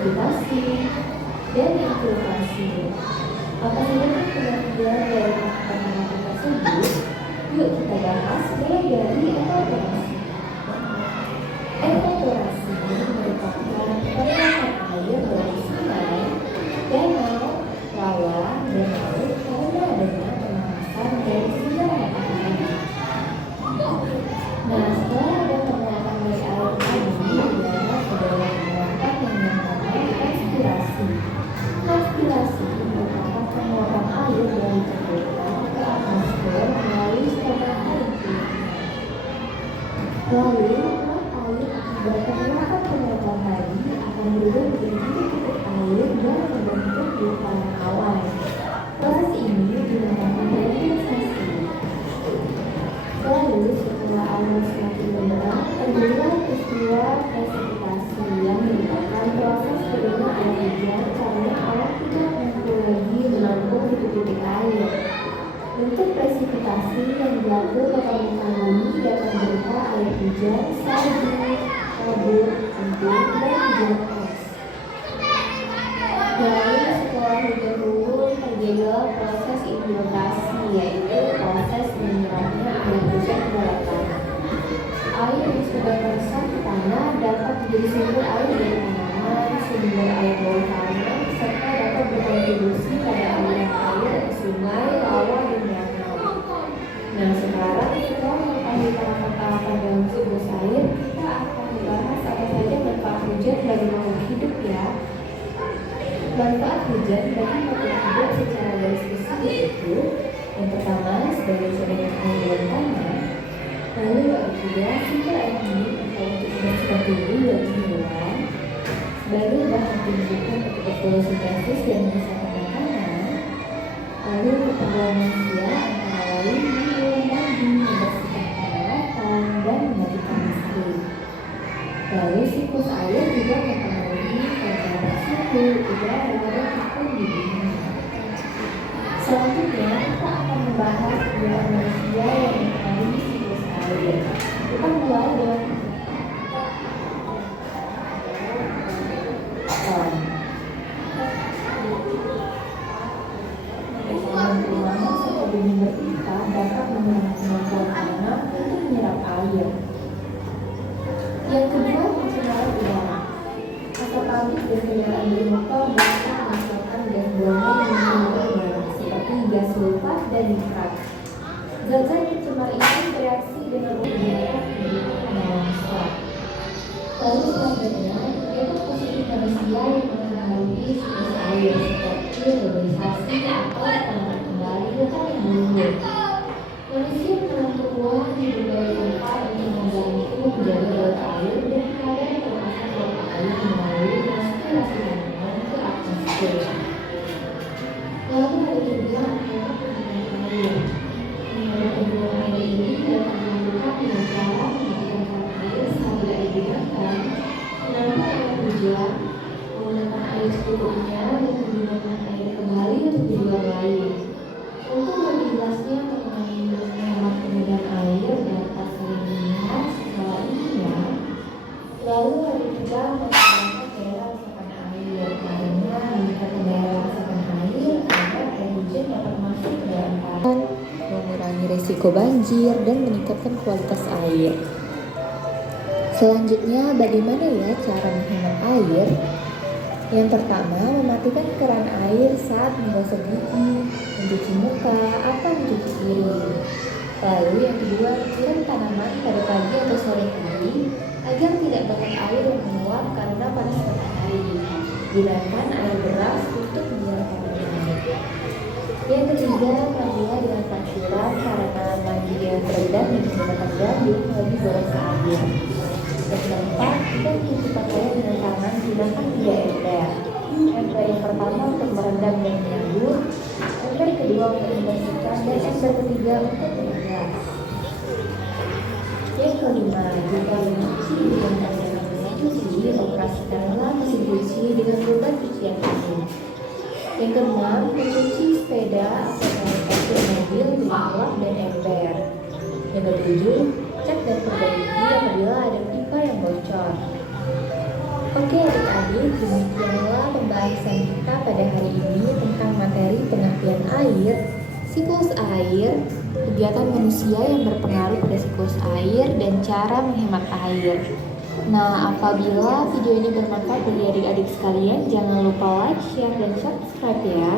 presipitasi, dan infiltrasi. Apa saja pengertian dari kata-kata tersebut? Yuk kita bahas mulai dari evaporasi. Evaporasi merupakan penguapan air dari sungai, danau, rawa, dan laut karena adanya pemanasan dari sinar matahari. Nah, setelah ada penguapan dari air tadi, udara adalah penguapan yang namanya transpirasi. Transpirasi merupakan penguapan air dari permukaan ke atmosfer melalui saluran air. Lalu, akibat penguapan tadi akan berubah menjadi titik air dan membentuk gumpalan awan. Proses ini dinamakan kondensasi. Lalu setelah awan semakin bergerak, terjadilah peristiwa presipitasi yang merupakan proses turunnya air hujan karena awan tidak mampu lagi menampung titik air. Bentuk presipitasi yang jatuh ke permukaan bumi dapat berupa air hujan, salju, kabut, embun, dan hujan es. Lalu setelah hujan turun, terjadilah proses infiltrasi, yaitu proses menyerapnya air hujan ke dalam tanah. Air yang sudah meresap ke tanah dapat menjadi sumber air dari tanaman, sumber air bawah tanah, serta dapat berkontribusi pada aliran air ke sungai, rawa, dan danau. Nah, sekarang setelah mengetahui tahapan-tahapan dalam siklus air, kita akan membahas apa saja manfaat hujan bagi makhluk hidup ya. Manfaat hujan bagi makhluk hidup secara garis besar yaitu yang pertama sebagai cadangan air dalam tanah, lalu yang kedua sumber air minum atau untuk kebutuhan tubuh bagi hewan, sebagai bahan pembentukan untuk fotosintesis dan masa makanan, lalu keperluan manusia antara lain minum, mandi, membersihkan peralatan, dan mematikan listrik. Lalu siklus air juga mempengaruhi perubahan suhu udara dan iklim di bumi. Selanjutnya kita akan membahas kegiatan manusia yang mempengaruhi siklus air. Kita mulai dengan perubahan serta bumi berpindah dapat mengurangi kemampuan tanah untuk menyerap air. Yang kedua, pencemaran udara. Asap pabrik dan kendaraan bermotor dapat menghasilkan gas buangan yang mencemari udara seperti gas sulfat dan nitrat. Zat-zat pencemar ini bereaksi dengan udara di dalam selat. Lalu selanjutnya, yaitu posisi manusia yang mengaruhi siklus air seperti urbanisasi atau penanaman kembali hutan yang mundur. Manusia menanam peluang di berbagai tempat untuk membantu menjaga laut air dan kadang melepaskan laut air melalui transpirasi tanaman ke atmosfer. Lalu ada juga angka penggunaan air. Mengenai penggunaan air ini dapat dilakukan dengan cara menggunakan air saat tidak digunakan, menambah air hujan, menggunakan air secukupnya, dan menggunakan air kembali untuk tujuan lain. Untuk lebih jelasnya mengenai hemat penggunaan air dapat sering dilihat skala ini ya. Lalu ada juga masyarakat daerah resapan air, karena meningkatkan daerah resapan air agar air hujan dapat masuk ke dalam tanah, mengurangi resiko banjir dan meningkatkan kualitas air. Selanjutnya, bagaimana ya cara menghemat air? Yang pertama, mematikan keran air saat menggosok gigi, mencuci muka, atau mencuci piring. Lalu yang kedua, siram tanaman pada pagi atau sore hari agar tidak banyak air yang menguap karena panas matahari. Gunakan air deras untuk menyiramkan tanaman. Yang ketiga, mandilah dengan pancuran karena mandi yang terendam dan menggunakan gandum lebih boros air. Yang keempat, jika mencuci pakaian dengan tangan, gunakan 3 ember. Ember yang pertama untuk merendam dan menyambur, ember kedua untuk membersihkan, dan ember ketiga untuk mengeras. Yang kelima, jika mencuci dengan menggunakan mesin cuci, operasikanlah mesin cuci dengan beban cucian penuh. Yang keenam, mencuci sepeda atau mobil dengan lap dan ember. Yang ketujuh, cek dan perbaiki apabila ada pipa yang bocor. Oke adik-adik, adik-adik, demikianlah pembahasan kita pada hari ini tentang materi pengertian air, siklus air, kegiatan manusia yang berpengaruh pada siklus air, dan cara menghemat air. Nah, apabila video ini bermanfaat bagi adik-adik sekalian, jangan lupa like, share, dan subscribe ya.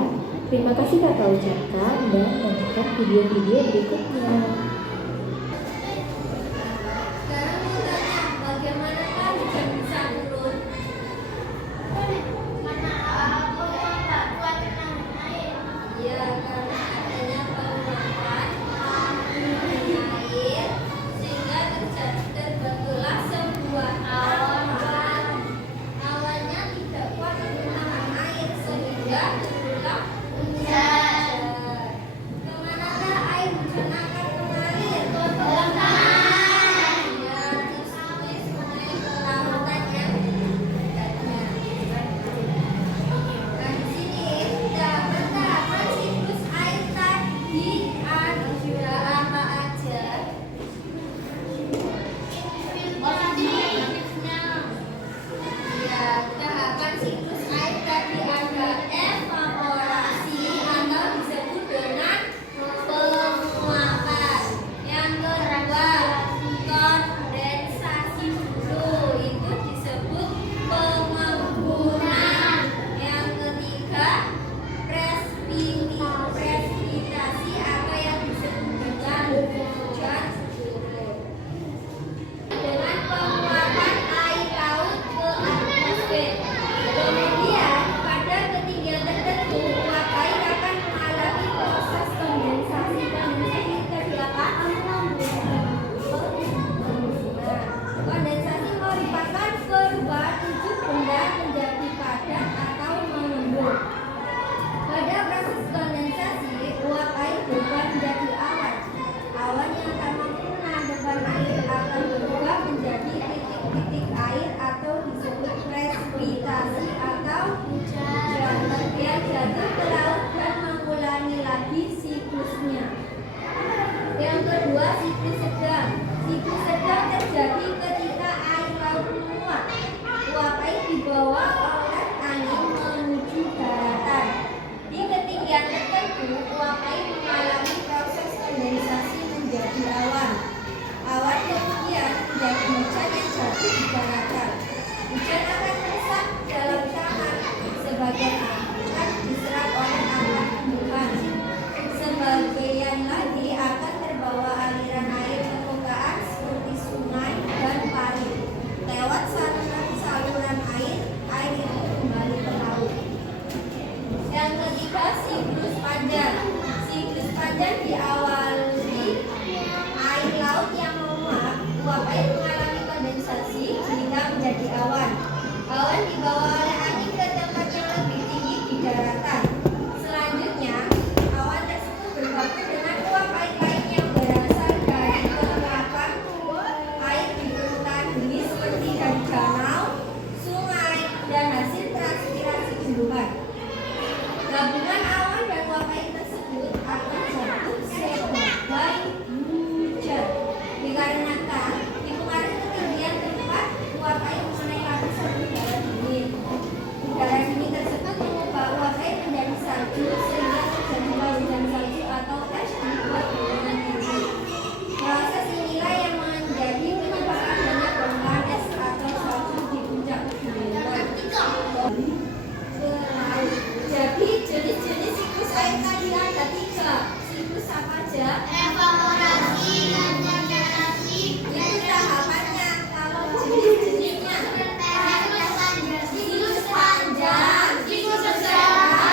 Terima kasih kakak ucapkan dan nantikan video-video berikutnya. Yang kedua, siklus sedang. Siklus sedang terjadi ketika air laut menguap. Uap air dibawa oleh angin menuju daratan. Di ketinggian tertentu, uap air mengalami proses kondensasi menjadi awan. Awan kemudian menjadi hujan yang jatuh di daratan. Hujan akan meresap dalam tanah. Sebagian akan diserap oleh awan tumbuhan. Sebagian lagi akan terbawa aliran air permukaan seperti sungai dan parit. Lewat saluran air itu kembali ke laut. Yang ketiga, siklus panjang. Siklus panjang diawali air laut yang menguap. Uap air mengalami kondensasi sehingga menjadi awan. Awan dibawa oleh angin ke tempat yang lebih tinggi di daratan. Selanjutnya, awan tersebut bergabung dengan uap air lain yang berasal dari penguapan air di permukaan bumi seperti dari danau, sungai, dan hasil transpirasi tumbuhan. Gabungan awan dan uap air tersebut akan jatuh sebagai hujan. Dikarenakan dipengaruhi ketinggian tempat uap air menaik lapisan udara dingin. Udara dingin tersebut mengubah uap air menjadi salju sehingga terjadilah hujan salju atau es di pegunungan tinggi. Proses inilah yang menjadi penyebab adanya bongkahan es atau salju di puncak pegunungan. Jadi jenis-jenis siklus air tadi ada 3. Siklus apa aja? Evaporasi dan regenerasi. Itu tahapannya. Kalau jenis-jenisnya Siklus panjang, siklus sedang,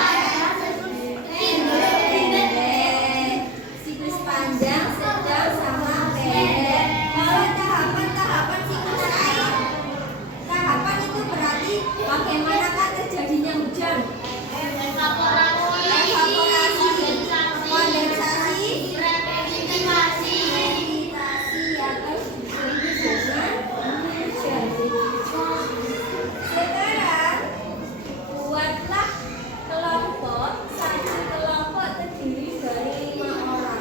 siklus panjang, sedang, sama pendek. Kalau tahapan-tahapan siklus air, tahapan itu berarti bagaimanakah terjadinya hujan? evaporasi, Kondensasi, presipitasasi, atau disebut dengan hujan. Sekarang buatlah kelompok. Satu kelompok terdiri dari 5 orang.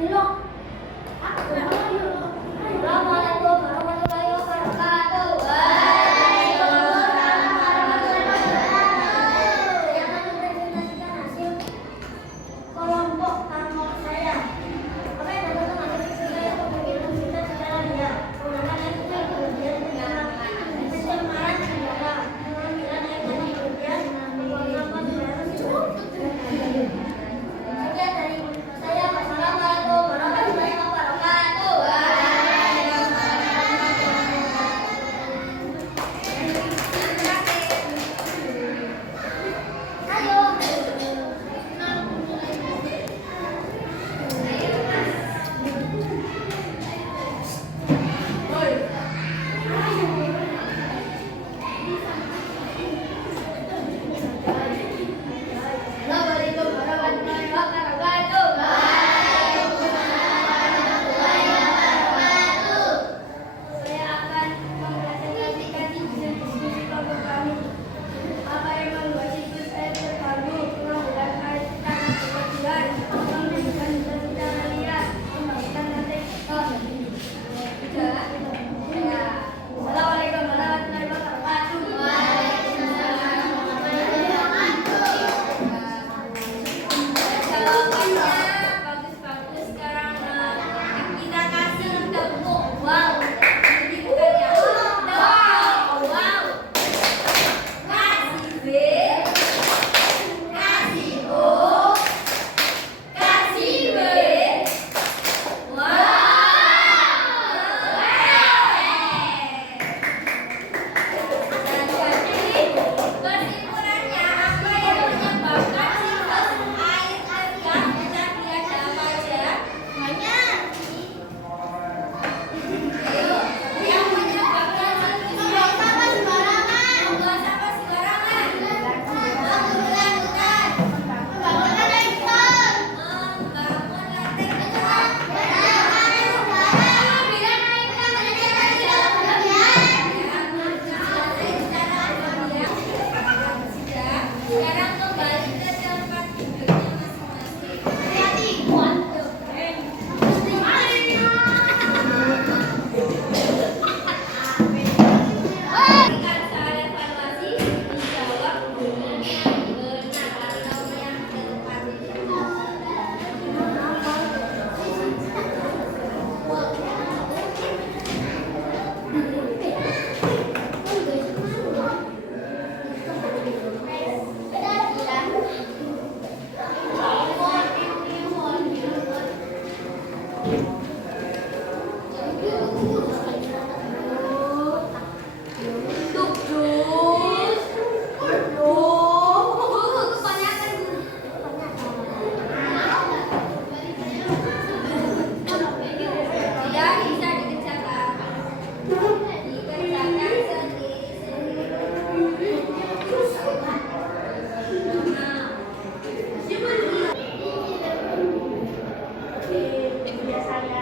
Assalamualaikum warahmatullahi wabarakatuh. Yang akan presentasikan hasil kelompok tampil saya. Apa yang dapat mengambil saya pemikiran kita secara liar, menggunakan air kecil kemudian pencemaran udara, pengambilan air mani kemudian pengambilan sekian dari saya. Wassalamualaikum warahmatullahi wabarakatuh. Assalamualaikum warahmatullahi wabarakatuh. Saya akan mempresentasikan diskusi kelompok kami. Apa yang membuat siklus air terganggu, pengambilan air tanah berlebihan, menghentikan secara liar, pembangunan lantai Assalamualaikum warahmatullahi wabarakatuh. Jawabannya bagus-bagus. Sekarang kita kasih tepuk wow. Jadi bukan ya wow. Kasih B, kasih O, kasih B. Wow. Dan jadi kesimpulannya apa yang menyebabkan siklus air terganggu tadi ada apa aja? Banyak. Ayo, yang menyebabkan siklus Buang sampah sembarangan. membuang sampah sembarangan, Pembangunan hutan. Pembangunan lingkungan. membangun lantai hutan, sekarang kembali ke tempat duduknya masing-masing. Berikan soal evaluasi, dijawab dengan yang benar atau yang tepat. Tidak bisa dikerjakan. Dikerjakan sendiri-sendiri. Nah,